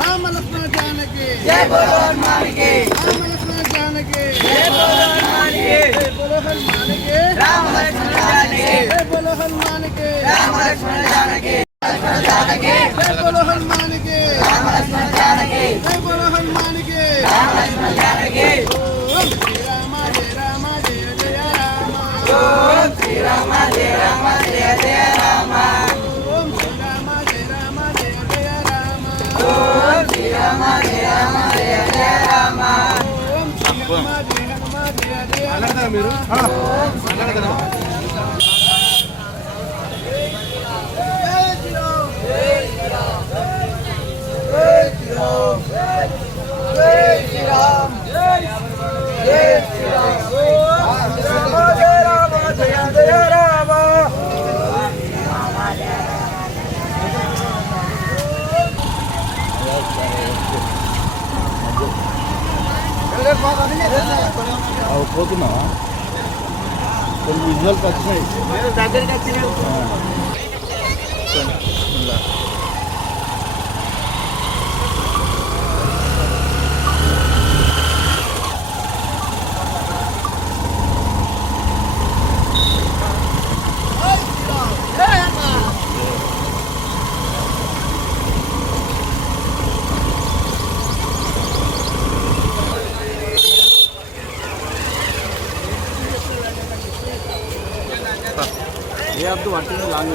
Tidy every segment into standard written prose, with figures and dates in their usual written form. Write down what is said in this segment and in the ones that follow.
राम लक्ष्मण जानकी जय बोलो हनुमान की। राम लक्ष्मण जानकी जय बोलो हनुमान की। जय बोलो हनुमान की। राम लक्ष्मण जानकी जय बोलो हनुमान की। राम लक्ष्मण जानकी जय बोलो हनुमान की। राम लक्ष्मण जानकी जय बोलो हनुमान की। राम लक्ष्मण जानकी ओम श्री राम जय राम जय जय राम। ओम श्री राम जय राम जय जय राम। ओम श्री राम जय राम जय जय राम। ओम श्री राम जय राम जय जय राम। ओम श्री हनुमान जय हनुमान जय जय राम। ओम श्री పోతున్నా కొన్ని విజువల్స్ వచ్చినాయి దగ్గరికి వచ్చినాయి. ये आप तो वाटी में लांग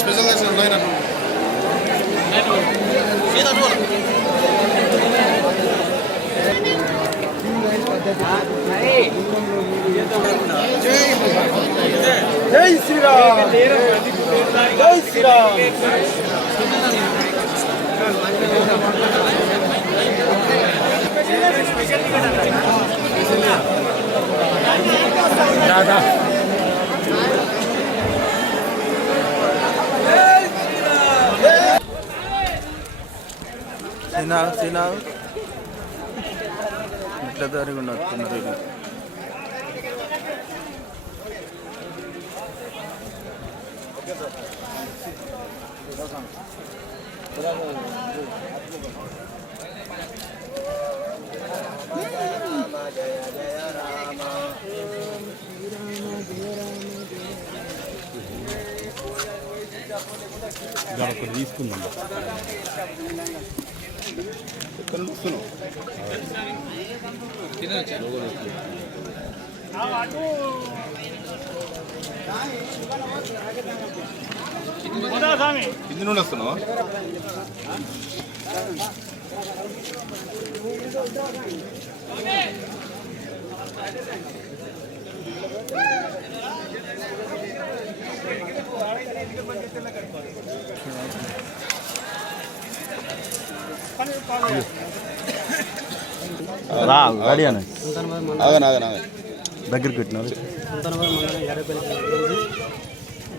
స్పెషల్ దర్శనం లైన్ జై శ్రీరామ్ జై శ్రీరామ్. దాదా సినా ఇట్లా దారిగా వస్తున్నారు ఒకటి తీసుకుందాం కింది నుండి వస్తున్నావా? గాడి అని దగ్గరికి పెట్టినారు.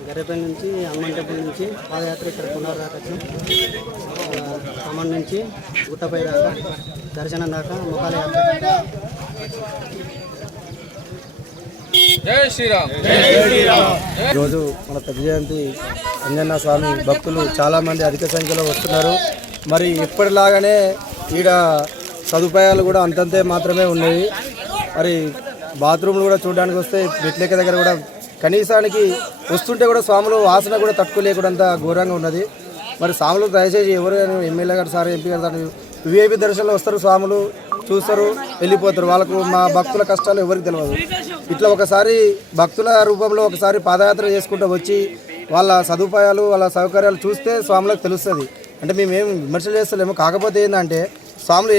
గరేపల్లి నుంచి హనుమాన్ టెంపుల్ నుంచి పాదయాత్ర ఇక్కడ పునర్ దాకా ఖమ్మం నుంచి గుట్టపై దాకా దర్శనం దాకా ముఖాల యాత్ర ఈరోజు మన పెద్ద జయంతి అంజన్న స్వామి భక్తులు చాలామంది అధిక సంఖ్యలో వస్తున్నారు. మరి ఎప్పటిలాగానే ఈడ సదుపాయాలు కూడా అంతంతే మాత్రమే ఉన్నాయి. మరి బాత్రూమ్లు కూడా చూడడానికి వస్తే మెట్లెక్క దగ్గర కూడా కనీసానికి వస్తుంటే కూడా స్వాములు వాసన కూడా తట్టుకోలేకుండా ఘోరంగా ఉన్నది. మరి స్వాములు దయచేసి ఎవరు ఎమ్మెల్యే గారు సార్ ఎంపీ గారు విఐపి దర్శనంలో వస్తారు, స్వాములు చూస్తారు, వెళ్ళిపోతారు. వాళ్ళకు మా భక్తుల కష్టాలు ఎవరికి తెలియదు. ఇట్లా ఒకసారి భక్తుల రూపంలో ఒకసారి పాదయాత్ర చేసుకుంటూ వచ్చి వాళ్ళ సదుపాయాలు వాళ్ళ సౌకర్యాలు చూస్తే స్వాములకు తెలుస్తుంది. అంటే మేమేం విమర్శలు చేస్తలేము. కాకపోతే ఏంటంటే స్వాములు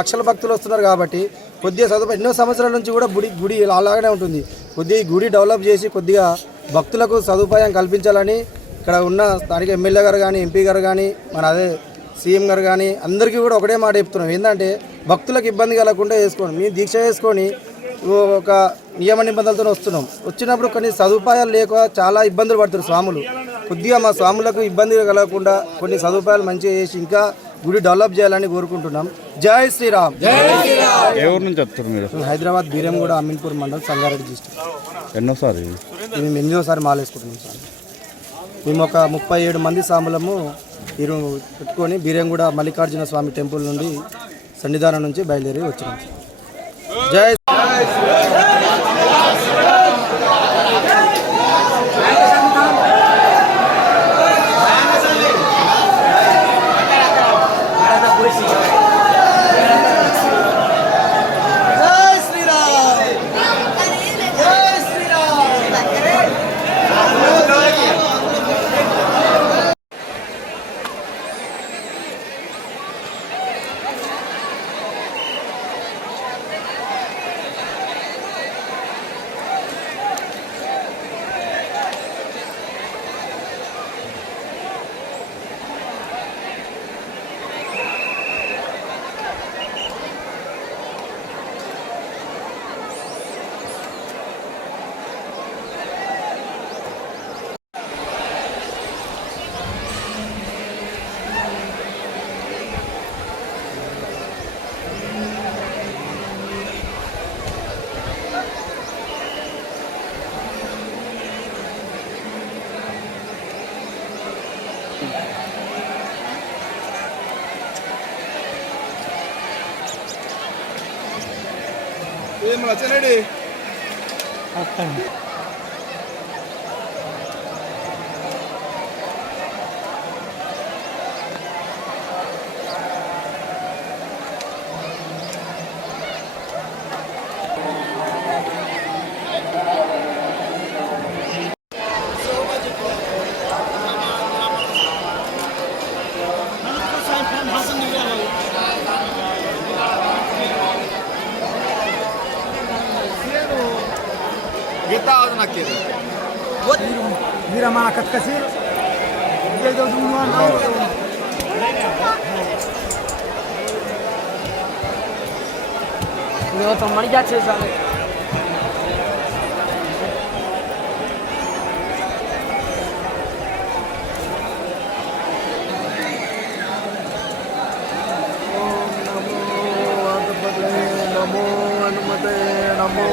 లక్షల భక్తులు వస్తున్నారు కాబట్టి కొద్దిగా సదుపాయం ఎన్నో సంవత్సరాల నుంచి కూడా గుడి అలాగనే ఉంటుంది. కొద్దిగా గుడి డెవలప్ చేసి కొద్దిగా భక్తులకు సదుపాయం కల్పించాలని ఇక్కడ ఉన్న స్థానిక ఎమ్మెల్యే గారు కానీ ఎంపీ గారు కానీ మన అదే సీఎం గారు కానీ అందరికీ కూడా ఒకటే మాట చెప్తున్నాం. ఏంటంటే భక్తులకు ఇబ్బంది కలగకుండా చేసుకోండి. మేము దీక్ష చేసుకొని ఒక నియమ నిబంధనలతో వస్తున్నాం. వచ్చినప్పుడు కొన్ని సదుపాయాలు లేక చాలా ఇబ్బందులు పడుతున్నారు స్వాములు. కొద్దిగా మా స్వాములకు ఇబ్బంది కలగకుండా కొన్ని సదుపాయాలు మంచిగా చేసి ఇంకా గుడి డెవలప్ చేయాలని కోరుకుంటున్నాం. జై శ్రీరామ్. ఎవరి నుంచి వస్తారు మీరు? హైదరాబాద్ బీరంగూడ అమీన్పూర్ మండల్ సంగారెడ్డి డిస్ట్రిక్ట్. ఎన్నోసారి? మేము 8వ మాల వేసుకుంటున్నాం సార్. మేము ఒక 37 మంది స్వాములము ఈరోజు పెట్టుకొని బీరంగూడ మల్లికార్జున స్వామి టెంపుల్ నుండి సన్నిధానం నుంచి బయలుదేరి వచ్చినాం. జై వచ్చానండి. Mira mana kat kasir. Dia jauh dulu kan. Ini orang mari jat se sale. Namo Hanumate Namo.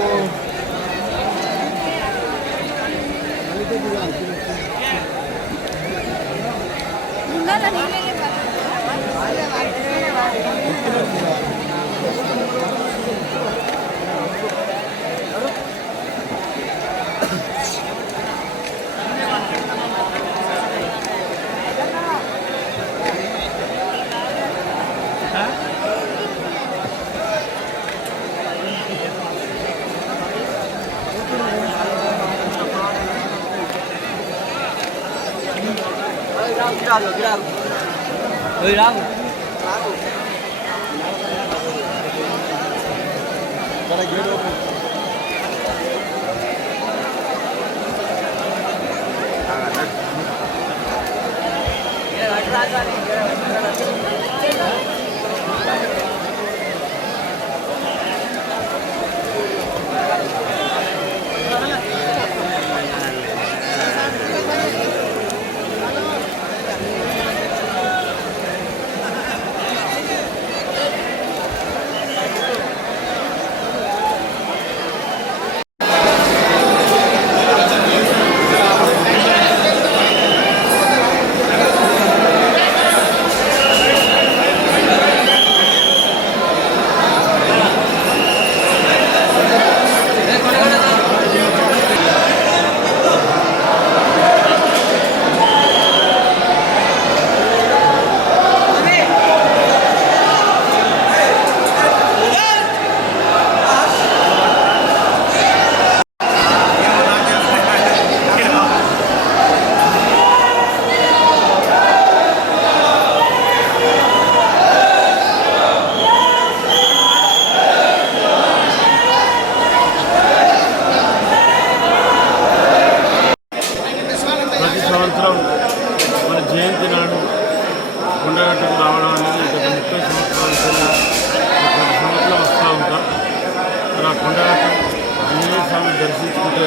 దర్శించుకుంటే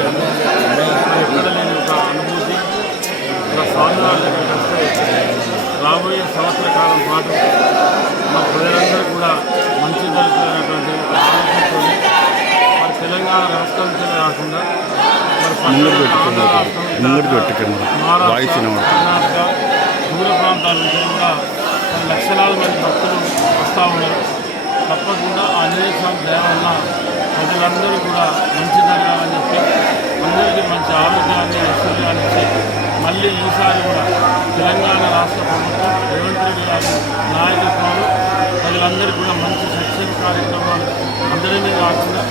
ఎక్కడ లేని ఒక అనుభూతి. ఒక స్వామివారి దగ్గరికి వస్తే రాబోయే సంవత్సర కాలం పాటు మా ప్రజలందరూ కూడా మంచి జరుగుతున్నటువంటి ఆలోచనతో మరి తెలంగాణ రాష్ట్రానికి కాకుండా ముంగడు పెట్టుకున్నాం వాయిస్ కర్ణాటక దూర ప్రాంతాల నుంచి కూడా లక్షలాది మంది భక్తులు వస్తూ ఉన్నారు. తప్పకుండా ఆంజనేయ స్వామి దయ వల్ల ప్రజలందరూ కూడా మంచి జరగాలని చెప్పి అందరికీ మంచి ఆరోగ్యాన్ని ఐశ్వర్యాన్ని ఇచ్చి మళ్ళీ ఈసారి కూడా తెలంగాణ రాష్ట్ర ప్రభుత్వం రేవంత్ రెడ్డి గారి నాయకత్వంలో ప్రజలందరికీ కూడా మంచి శిక్షణ కార్యక్రమాలు అందరినీ కాకుండా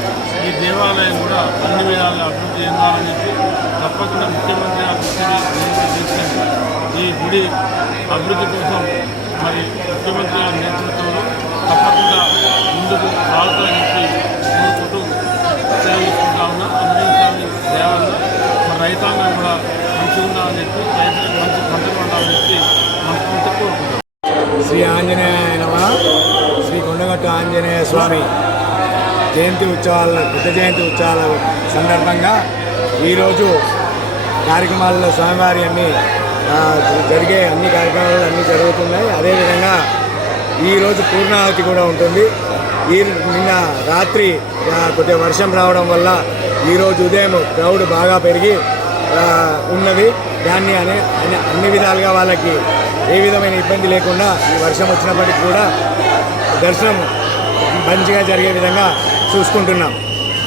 ఈ దేవాలయం కూడా అన్ని విధాలుగా అభివృద్ధి చెందాలని చెప్పి తప్పకుండా ముఖ్యమంత్రి ఆ దృష్టిని తీసుకెళ్ళి ఈ గుడి అభివృద్ధి కోసం మరి ముఖ్యమంత్రి గారి నేతృత్వంలో తప్పకుండా ముందుకు సాగుతామని చెప్పి కోరుకుంటూ సేవించుకుంటా ఉన్నా. ఆంజనేయ స్వామి దేవాలయం మరి రైతాంగం కూడా మంచిగా ఉండాలని చెప్పి రైతులకు మంచి పంటలు ఉండాలని చెప్పి మనస్ఫూర్తిగా కోరుకుంటాం. శ్రీ ఆంజనేయ నమః. శ్రీ కొండగట్టు ఆంజనేయ స్వామి జయంతి ఉత్సవాల పెద్ద జయంతి ఉత్సవాల సందర్భంగా ఈరోజు కార్యక్రమాల్లో స్వామివారి జరిగే అన్ని కార్యక్రమాలు అన్నీ జరుగుతున్నాయి. అదేవిధంగా ఈరోజు పూర్ణాహుతి కూడా ఉంటుంది. నిన్న రాత్రి కొద్దిగా వర్షం రావడం వల్ల ఈరోజు ఉదయం క్రౌడ్ బాగా పెరిగి ఉన్నది. దాన్ని అన్ని విధాలుగా వాళ్ళకి ఏ విధమైన ఇబ్బంది లేకుండా ఈ వర్షం వచ్చినప్పటికీ కూడా దర్శనం మంచిగా జరిగే విధంగా చూసుకుంటున్నాం.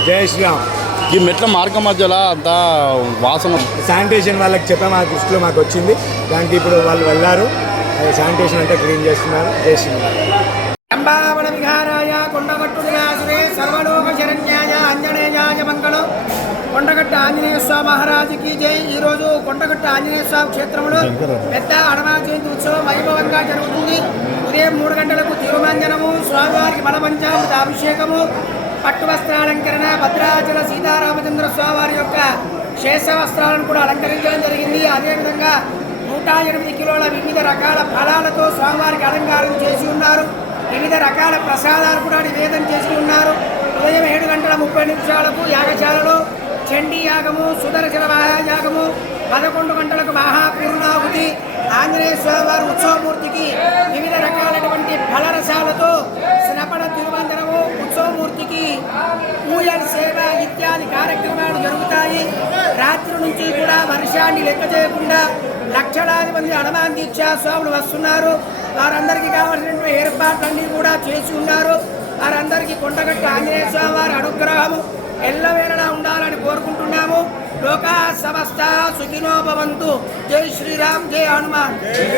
జై శ్రీరామ్. ఈ మెట్ల మార్గం మధ్యలో అంతా వాసన శానిటేషన్ వాళ్ళకి చెప్పాము, ఆ దృష్టిలో మాకు వచ్చింది. దానికి ఇప్పుడు వాళ్ళు వెళ్ళారు, శానిటేషన్ అంతా క్లీన్ చేస్తున్నారు. జై శ్రీరామ్. అంబావన విహారాయ కొండగట్టు నివాసుడే సర్వలోక శరణ్యాయ ఆంజనేయాయ మంగళం. కొండగట్టు ఆంజనేయ స్వామి మహారాజుకి జై. ఈరోజు కొండగట్టు ఆంజనేయ స్వామి క్షేత్రంలో పెద్ద హనుమాన్ జయంతి ఉత్సవం వైభవంగా జరుగుతుంది. ఉదయం 3 గంటలకు తిరుమంజనము, స్వామివారికి బలపంచామృత అభిషేకము, పట్టు వస్త్రాలంకరణ, భద్రాచల సీతారామచంద్ర స్వామివారి యొక్క శేష వస్త్రాలను కూడా అలంకరించడం జరిగింది. అదేవిధంగా 108 కిలోల వివిధ రకాల ఫలాలతో స్వామివారికి అలంకారం చేసి ఉన్నారు. వివిధ రకాల ప్రసాదాలు కూడా నివేదన చేసి ఉన్నారు. ఉదయం 7:30 యాగశాలలో చండీ యాగము, సుదర్శన మహాయాగము, 11 గంటలకు మహాపూర్ణాహుతి, ఆంజనేయ స్వామివారి ఉత్సవమూర్తికి వివిధ రకాలైనటువంటి ఫలరసాలతో స్నపన తిరువందనము, ఉత్సవమూర్తికి పూజల సేవ ఇత్యాది కార్యక్రమాలు జరుగుతాయి. రాత్రి నుంచి కూడా వర్షాన్ని లెక్క చేయకుండా లక్షలాది మంది హనుమాన్ దీక్షా స్వాములు వస్తున్నారు. వారందరికీ కావాల్సినటువంటి ఏర్పాట్లన్నీ కూడా చేసి ఉన్నారు. వారందరికీ కొండగట్టు ఆంజనేయ స్వామి వారి అనుగ్రహము ఎల్లవేళలా ఉండాలని కోరుకుంటున్నాము. లోకా సమస్త సుఖినో భవంతు. జై శ్రీరామ్, జై హనుమాన్.